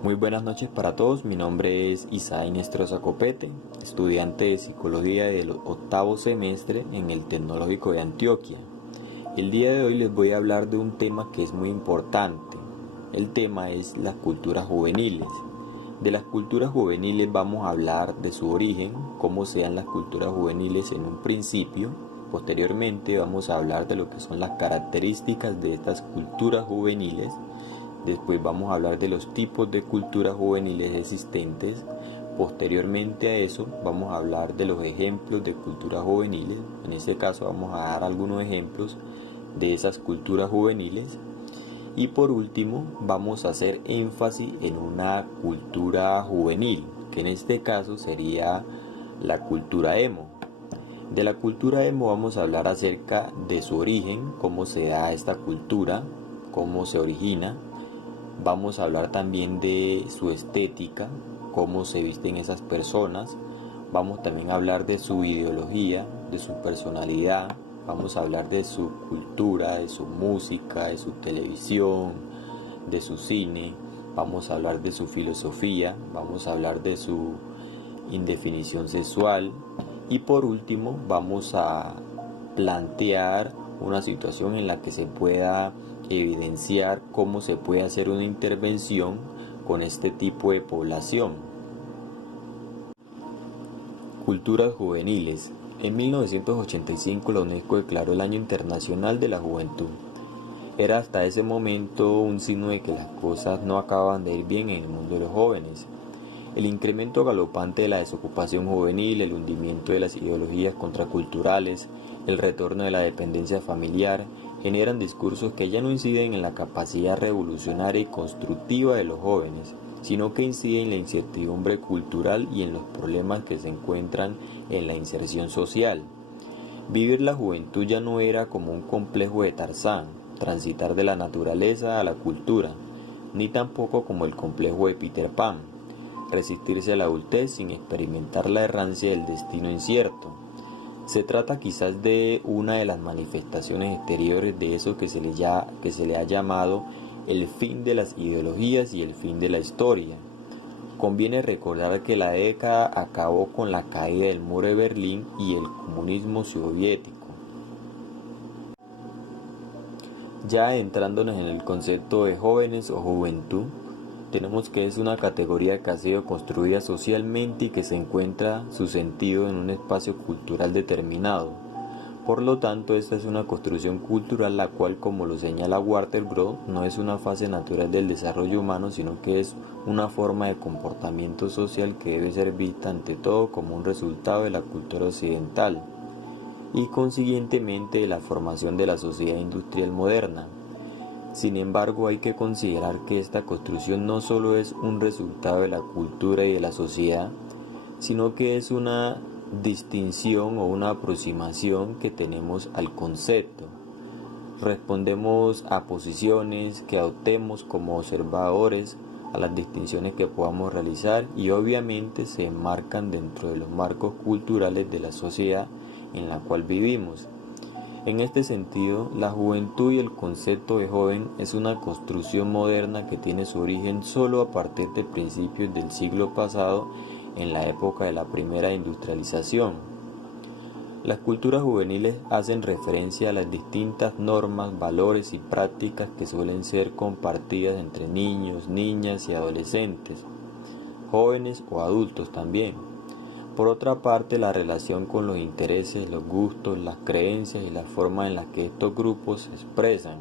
Muy buenas noches para todos, mi nombre es Isaí Nestroza Copete, estudiante de Psicología del octavo semestre en el Tecnológico de Antioquia. El día de hoy les voy a hablar de un tema que es muy importante. El tema es las culturas juveniles. De las culturas juveniles vamos a hablar de su origen, cómo sean las culturas juveniles en un principio. Posteriormente vamos a hablar de lo que son las características de estas culturas juveniles. Después vamos a hablar de los tipos de culturas juveniles existentes. Posteriormente a eso vamos a hablar de los ejemplos de culturas juveniles. En este caso vamos a dar algunos ejemplos de esas culturas juveniles. Y por último vamos a hacer énfasis en una cultura juvenil, que en este caso sería la cultura emo. De la cultura emo vamos a hablar acerca de su origen, cómo se da esta cultura, cómo se origina. Vamos a hablar también de su estética, cómo se visten esas personas. Vamos también a hablar de su ideología, de su personalidad. Vamos a hablar de su cultura, de su música, de su televisión, de su cine. Vamos a hablar de su filosofía. Vamos a hablar de su indefinición sexual. Y por último vamos a plantear una situación en la que se pueda evidenciar cómo se puede hacer una intervención con este tipo de población. Culturas juveniles. En 1985 la UNESCO declaró el Año Internacional de la Juventud. Era hasta ese momento un signo de que las cosas no acababan de ir bien en el mundo de los jóvenes. El incremento galopante de la desocupación juvenil, el hundimiento de las ideologías contraculturales, el retorno de la dependencia familiar, generan discursos que ya no inciden en la capacidad revolucionaria y constructiva de los jóvenes, sino que inciden en la incertidumbre cultural y en los problemas que se encuentran en la inserción social. Vivir la juventud ya no era como un complejo de Tarzán, transitar de la naturaleza a la cultura, ni tampoco como el complejo de Peter Pan, resistirse a la adultez sin experimentar la errancia del destino incierto. Se trata quizás de una de las manifestaciones exteriores de eso que se le ha llamado el fin de las ideologías y el fin de la historia. Conviene recordar que la década acabó con la caída del muro de Berlín y el comunismo soviético. Ya entrándonos en el concepto de jóvenes o juventud, tenemos que es una categoría que ha sido construida socialmente y que se encuentra su sentido en un espacio cultural determinado. Por lo tanto, esta es una construcción cultural la cual, como lo señala Walter Groth, no es una fase natural del desarrollo humano, sino que es una forma de comportamiento social que debe ser vista ante todo como un resultado de la cultura occidental y consiguientemente de la formación de la sociedad industrial moderna. Sin embargo, hay que considerar que esta construcción no solo es un resultado de la cultura y de la sociedad, sino que es una distinción o una aproximación que tenemos al concepto. Respondemos a posiciones que adoptemos como observadores, a las distinciones que podamos realizar y obviamente se enmarcan dentro de los marcos culturales de la sociedad en la cual vivimos. En este sentido, la juventud y el concepto de joven es una construcción moderna que tiene su origen solo a partir de principios del siglo pasado, en la época de la primera industrialización. Las culturas juveniles hacen referencia a las distintas normas, valores y prácticas que suelen ser compartidas entre niños, niñas y adolescentes, jóvenes o adultos también. Por otra parte, la relación con los intereses, los gustos, las creencias y la forma en las que estos grupos se expresan.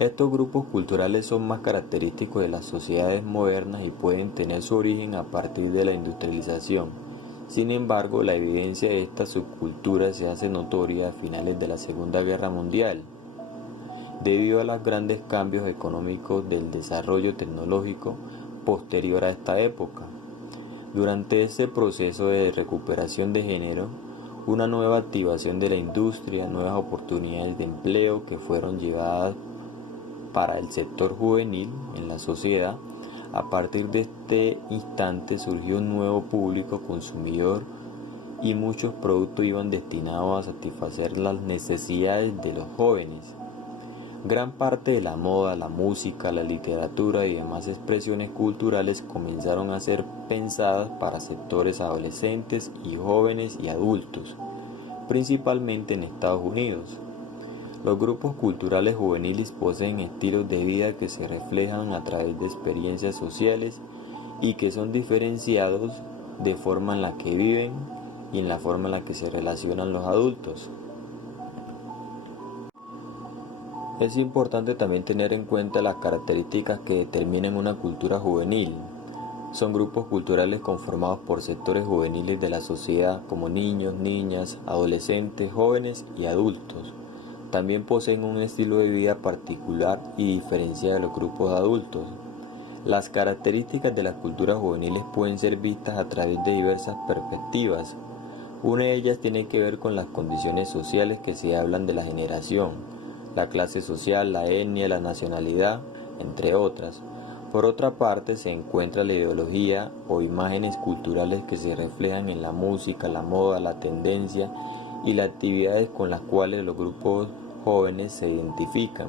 Estos grupos culturales son más característicos de las sociedades modernas y pueden tener su origen a partir de la industrialización. Sin embargo, la evidencia de esta subcultura se hace notoria a finales de la Segunda Guerra Mundial, debido a los grandes cambios económicos del desarrollo tecnológico posterior a esta época. Durante este proceso de recuperación de género, una nueva activación de la industria, nuevas oportunidades de empleo que fueron llevadas para el sector juvenil en la sociedad. A partir de este instante surgió un nuevo público consumidor y muchos productos iban destinados a satisfacer las necesidades de los jóvenes. Gran parte de la moda, la música, la literatura y demás expresiones culturales comenzaron a ser pensadas para sectores adolescentes y jóvenes y adultos, principalmente en Estados Unidos. Los grupos culturales juveniles poseen estilos de vida que se reflejan a través de experiencias sociales y que son diferenciados de forma en la que viven y en la forma en la que se relacionan los adultos. Es importante también tener en cuenta las características que determinan una cultura juvenil. Son grupos culturales conformados por sectores juveniles de la sociedad como niños, niñas, adolescentes, jóvenes y adultos. También poseen un estilo de vida particular y diferenciado de los grupos de adultos. Las características de las culturas juveniles pueden ser vistas a través de diversas perspectivas. Una de ellas tiene que ver con las condiciones sociales que se hablan de la generación, la clase social, la etnia, la nacionalidad, entre otras. Por otra parte, se encuentra la ideología o imágenes culturales que se reflejan en la música, la moda, la tendencia y las actividades con las cuales los grupos jóvenes se identifican.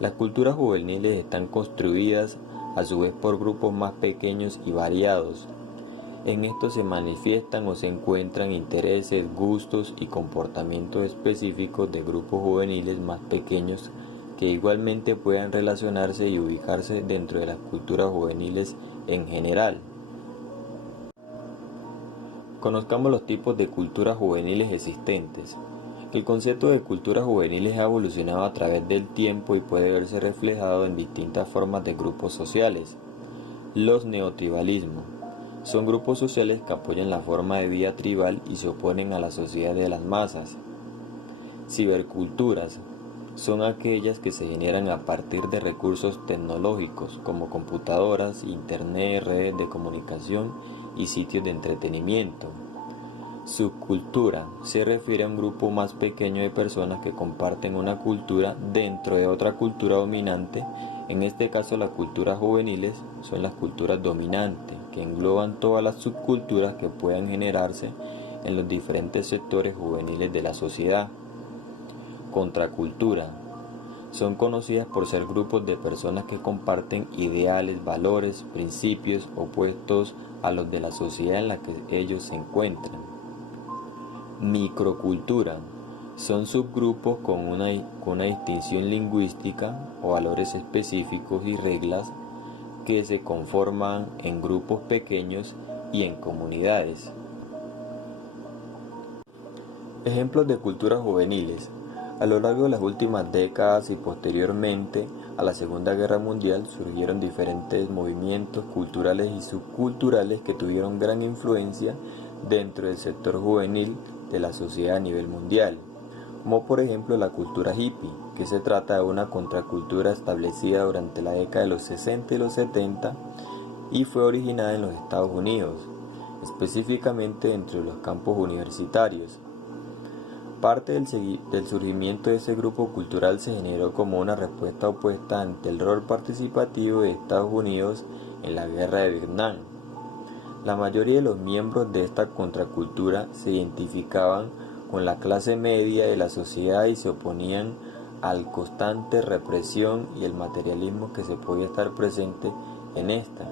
Las culturas juveniles están construidas a su vez por grupos más pequeños y variados. En estos se manifiestan o se encuentran intereses, gustos y comportamientos específicos de grupos juveniles más pequeños que igualmente puedan relacionarse y ubicarse dentro de las culturas juveniles en general. Conozcamos los tipos de culturas juveniles existentes. El concepto de culturas juveniles ha evolucionado a través del tiempo y puede verse reflejado en distintas formas de grupos sociales. Los neotribalismos son grupos sociales que apoyan la forma de vida tribal y se oponen a la sociedad de las masas. Ciberculturas son aquellas que se generan a partir de recursos tecnológicos como computadoras, internet, redes de comunicación y sitios de entretenimiento. Subcultura se refiere a un grupo más pequeño de personas que comparten una cultura dentro de otra cultura dominante. En este caso, las culturas juveniles son las culturas dominantes, que engloban todas las subculturas que puedan generarse en los diferentes sectores juveniles de la sociedad. Contracultura son conocidas por ser grupos de personas que comparten ideales, valores, principios opuestos a los de la sociedad en la que ellos se encuentran. Microcultura son subgrupos con una distinción lingüística o valores específicos y reglas que se conforman en grupos pequeños y en comunidades. Ejemplos de culturas juveniles. A lo largo de las últimas décadas y posteriormente a la Segunda Guerra Mundial surgieron diferentes movimientos culturales y subculturales que tuvieron gran influencia dentro del sector juvenil de la sociedad a nivel mundial, como por ejemplo la cultura hippie, que se trata de una contracultura establecida durante la década de los 60 y los 70 y fue originada en los Estados Unidos, específicamente dentro de los campos universitarios. Parte del surgimiento de ese grupo cultural se generó como una respuesta opuesta ante el rol participativo de Estados Unidos en la guerra de Vietnam. La mayoría de los miembros de esta contracultura se identificaban con la clase media de la sociedad y se oponían al constante represión y el materialismo que se podía estar presente en esta.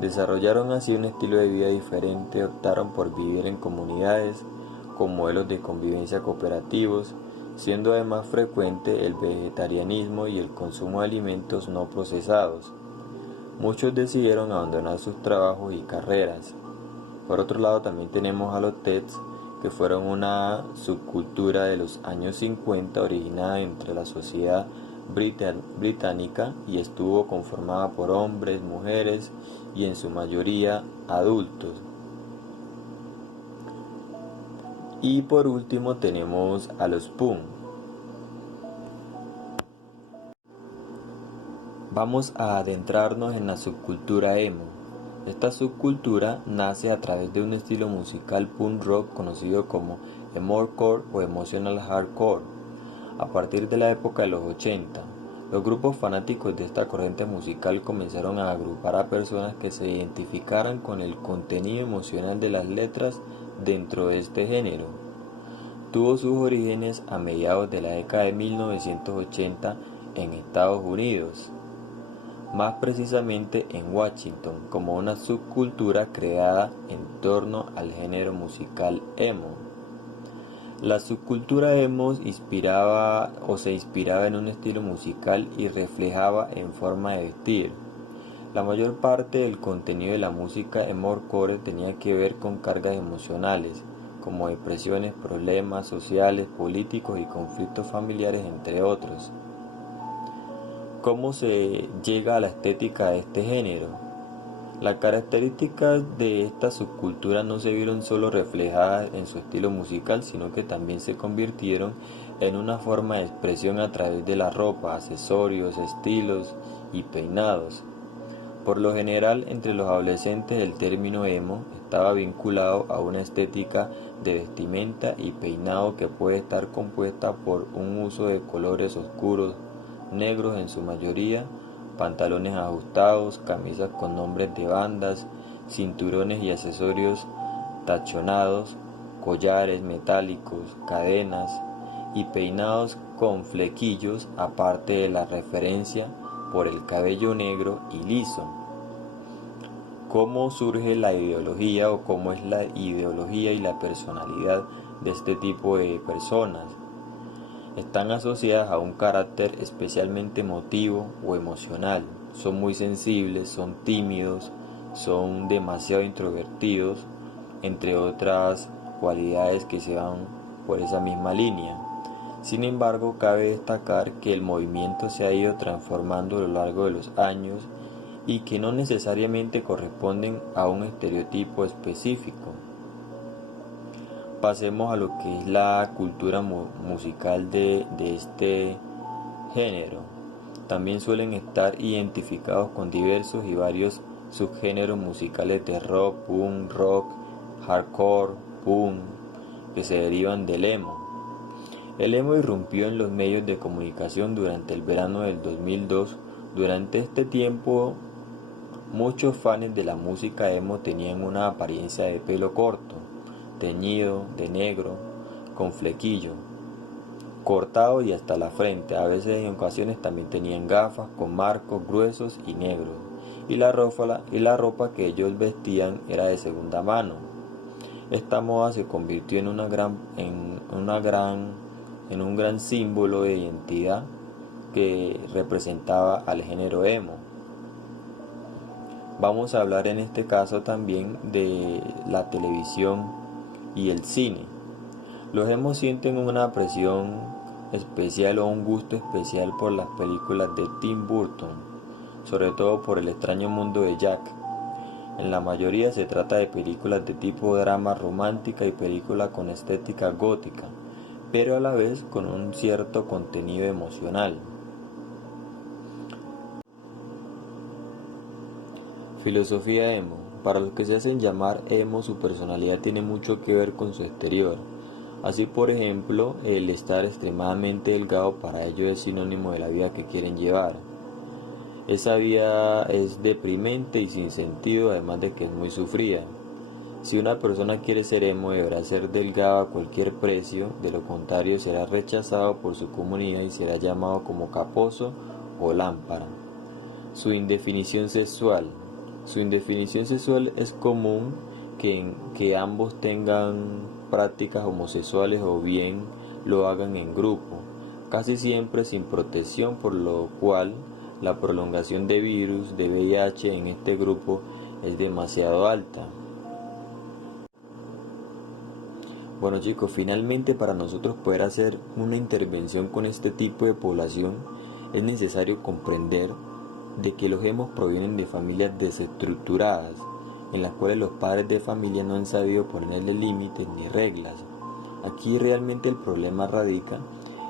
Desarrollaron así un estilo de vida diferente, optaron por vivir en comunidades, con modelos de convivencia cooperativos, siendo además frecuente el vegetarianismo y el consumo de alimentos no procesados. Muchos decidieron abandonar sus trabajos y carreras. Por otro lado, también tenemos a los TEDs, que fueron una subcultura de los años 50 originada entre la sociedad británica y estuvo conformada por hombres, mujeres y en su mayoría adultos. Y por último tenemos a los PUM. Vamos a adentrarnos en la subcultura emo. Esta subcultura nace a través de un estilo musical punk rock conocido como emocore o emotional hardcore. A partir de la época de los 80, los grupos fanáticos de esta corriente musical comenzaron a agrupar a personas que se identificaran con el contenido emocional de las letras dentro de este género. Tuvo sus orígenes a mediados de la década de 1980 en Estados Unidos, más precisamente en Washington, como una subcultura creada en torno al género musical emo. La subcultura emo se inspiraba en un estilo musical y reflejaba en forma de vestir. La mayor parte del contenido de la música emocore tenía que ver con cargas emocionales, como depresiones, problemas sociales, políticos y conflictos familiares, entre otros. ¿Cómo se llega a la estética de este género? Las características de esta subcultura no se vieron solo reflejadas en su estilo musical, sino que también se convirtieron en una forma de expresión a través de la ropa, accesorios, estilos y peinados. Por lo general, entre los adolescentes el término emo estaba vinculado a una estética de vestimenta y peinado que puede estar compuesta por un uso de colores oscuros, negros en su mayoría, pantalones ajustados, camisas con nombres de bandas, cinturones y accesorios tachonados, collares metálicos, cadenas y peinados con flequillos, aparte de la referencia por el cabello negro y liso. ¿Cómo surge la ideología o cómo es la ideología y la personalidad de este tipo de personas? Están asociadas a un carácter especialmente emotivo o emocional. Son muy sensibles, son tímidos, son demasiado introvertidos, entre otras cualidades que se van por esa misma línea. Sin embargo, cabe destacar que el movimiento se ha ido transformando a lo largo de los años y que no necesariamente corresponden a un estereotipo específico. Pasemos a lo que es la cultura musical de este género. También suelen estar identificados con diversos y varios subgéneros musicales de rock, punk, rock, hardcore, punk, que se derivan del emo. El emo irrumpió en los medios de comunicación durante el verano del 2002. Durante este tiempo, muchos fans de la música emo tenían una apariencia de pelo corto, teñido de negro, con flequillo, cortado y hasta la frente. A veces en ocasiones también tenían gafas con marcos gruesos y negros. Y la ropa que ellos vestían era de segunda mano. Esta moda se convirtió en un gran símbolo de identidad que representaba al género emo. Vamos a hablar en este caso también de la televisión y el cine. Los emos sienten una presión especial o un gusto especial por las películas de Tim Burton, sobre todo por El extraño mundo de Jack. En la mayoría se trata de películas de tipo drama romántica y películas con estética gótica, pero a la vez con un cierto contenido emocional. Filosofía emo. Para los que se hacen llamar emo, su personalidad tiene mucho que ver con su exterior. Así, por ejemplo, el estar extremadamente delgado para ellos es sinónimo de la vida que quieren llevar. Esa vida es deprimente y sin sentido, además de que es muy sufrida. Si una persona quiere ser emo, deberá ser delgado a cualquier precio, de lo contrario será rechazado por su comunidad y será llamado como caposo o lámpara. Su indefinición sexual. Su indefinición sexual es común que ambos tengan prácticas homosexuales o bien lo hagan en grupo, casi siempre sin protección, por lo cual la prolongación de virus de VIH en este grupo es demasiado alta. Bueno chicos, finalmente para nosotros poder hacer una intervención con este tipo de población es necesario comprender de que los emos provienen de familias desestructuradas, en las cuales los padres de familia no han sabido ponerle límites ni reglas. Aquí realmente el problema radica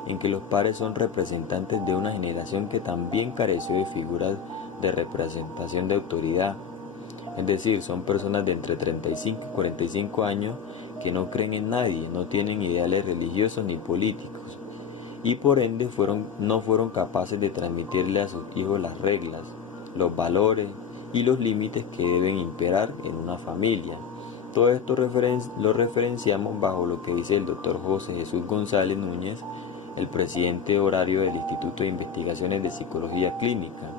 en que los padres son representantes de una generación que también careció de figuras de representación de autoridad. Es decir, son personas de entre 35 y 45 años que no creen en nadie, no tienen ideales religiosos ni políticos, y por ende no fueron capaces de transmitirle a sus hijos las reglas, los valores y los límites que deben imperar en una familia. Todo esto lo referenciamos bajo lo que dice el doctor José Jesús González Núñez el presidente horario del Instituto de Investigaciones de Psicología Clínica.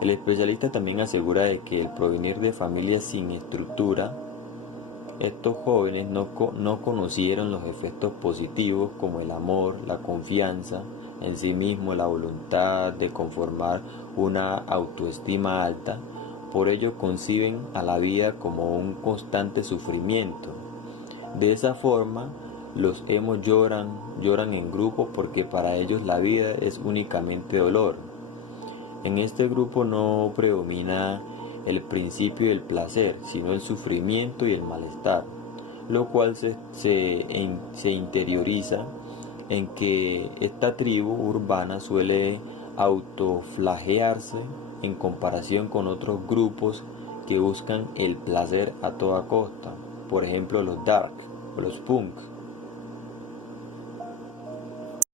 El especialista también asegura de que el provenir de familias sin estructura, estos jóvenes no conocieron los efectos positivos como el amor, la confianza en sí mismo, la voluntad de conformar una autoestima alta. Por ello conciben a la vida como un constante sufrimiento. De esa forma, los emos lloran en grupo porque para ellos la vida es únicamente dolor. En este grupo no predomina el principio del placer, sino el sufrimiento y el malestar, lo cual se interioriza en que esta tribu urbana suele autoflagelarse en comparación con otros grupos que buscan el placer a toda costa, por ejemplo los dark o los punk,